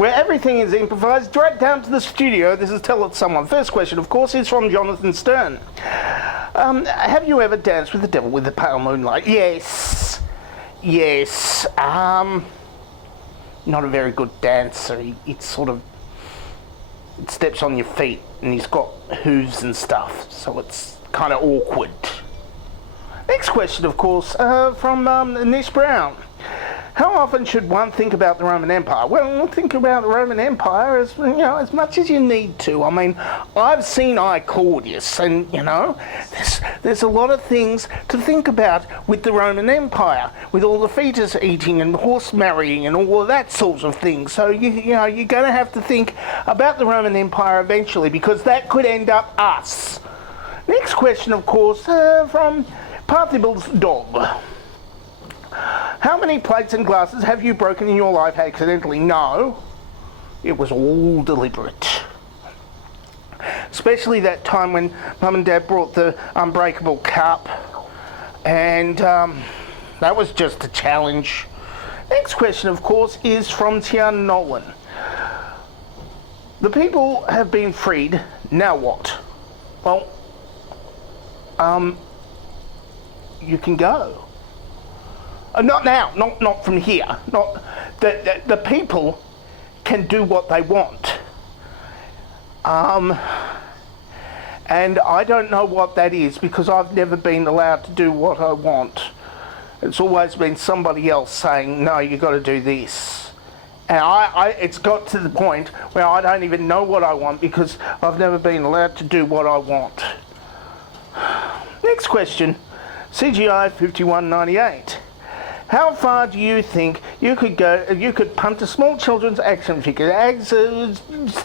where everything is improvised right down to the studio. This is Tell It Someone. First question, of course, is from Jonathan Stern. Have you ever danced with the devil with the pale moonlight? Yes. Yes. Not a very good dancer. It steps on your feet, and he's got hooves and stuff, so it's kind of awkward. Next question, of course, from Nish Brown. How often should one think about the Roman Empire? Well, think about the Roman Empire as much as you need to. I mean, I've seen I Claudius, and there's a lot of things to think about with the Roman Empire, with all the fetus eating and horse marrying and all of that sort of thing. So you're going to have to think about the Roman Empire eventually, because that could end up us. Next question, of course, from Parthibal's dog. How many plates and glasses have you broken in your life accidentally? No, it was all deliberate. Especially that time when Mum and Dad brought the unbreakable cup, and that was just a challenge. Next question, of course, is from Tian Nolan. The people have been freed, now what? Well, you can go. Not now, not from here. Not the people can do what they want. And I don't know what that is, because I've never been allowed to do what I want. It's always been somebody else saying, no, you got to do this. And it's got to the point where I don't even know what I want, because I've never been allowed to do what I want. Next question, CGI 5198. How far do you think you could go? You could punt a small children's action figure, as a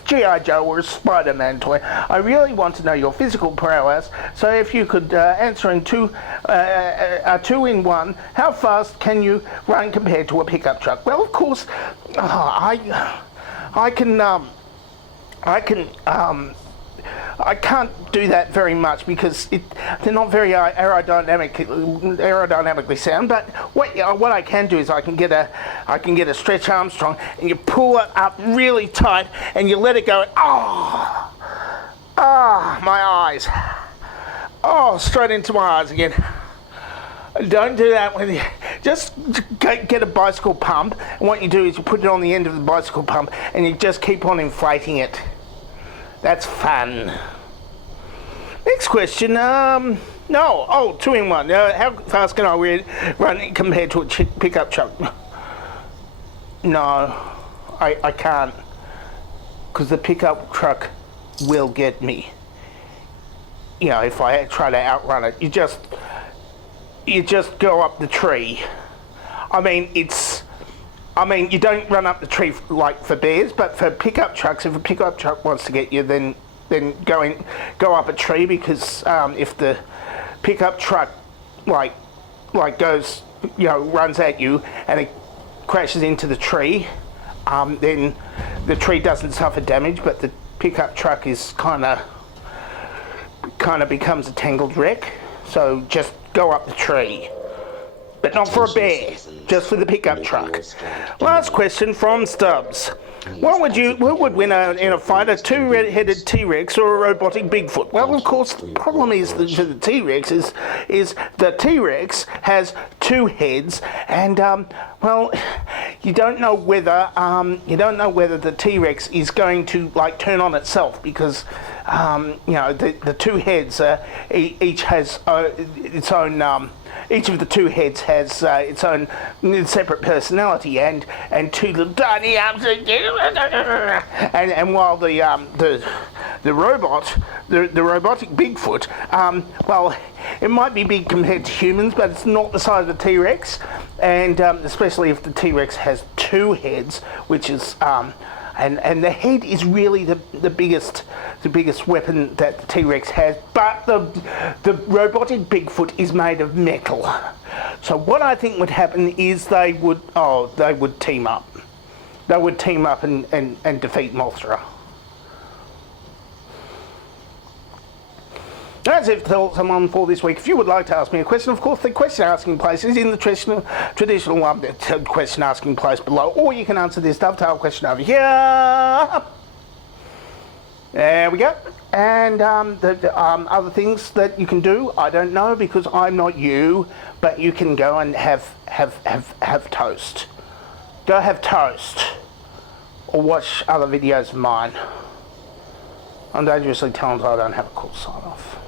G.I. Joe or a Spider-Man toy. I really want to know your physical prowess. So if you could answer in two in one, how fast can you run compared to a pickup truck? Well, of course, I can't do that very much, because they're not very aerodynamically sound. But what I can do is I can get a Stretch Armstrong, and you pull it up really tight, and you let it go. My eyes. Straight into my eyes again. Don't do that with you. Just get a bicycle pump, and what you do is you put it on the end of the bicycle pump, and you just keep on inflating it. That's fun. Next question, no, 2 in 1. How fast can I run compared to a pickup truck? No, I can't, because the pickup truck will get me. If I try to outrun it, you just go up the tree. I mean, you don't run up the tree like for bears, but for pickup trucks, if a pickup truck wants to get you, then go up a tree, because if the pickup truck goes, runs at you and it crashes into the tree, then the tree doesn't suffer damage, but the pickup truck is kind of becomes a tangled wreck. So just go up the tree. But not for a bear, just for the pickup truck. Last question from Stubbs. What would win in a fight, a two-headed T-Rex or a robotic Bigfoot? Well, of course, the problem is for the T-Rex is the T-Rex has 2 heads, and you don't know whether the T-Rex is going to turn on itself, because the 2 heads each has its own. Each of the 2 heads has its own separate personality, and 2 little tiny arms, and while the robotic Bigfoot, it might be big compared to humans, but it's not the size of a T-Rex, and especially if the T-Rex has 2 heads, which is and the head is really the biggest weapon that the T-Rex has, but the robotic Bigfoot is made of metal. So what I think would happen is they would team up. They would team up and defeat Mothra. As if to tell someone for this week, if you would like to ask me a question, of course the question asking place is in the traditional question asking place below, or you can answer this dovetail question over here. There we go. And other things that you can do, I don't know because I'm not you, but you can go and have toast. Go have toast. Or watch other videos of mine. I'm dangerously talented, I don't have a cool sign off.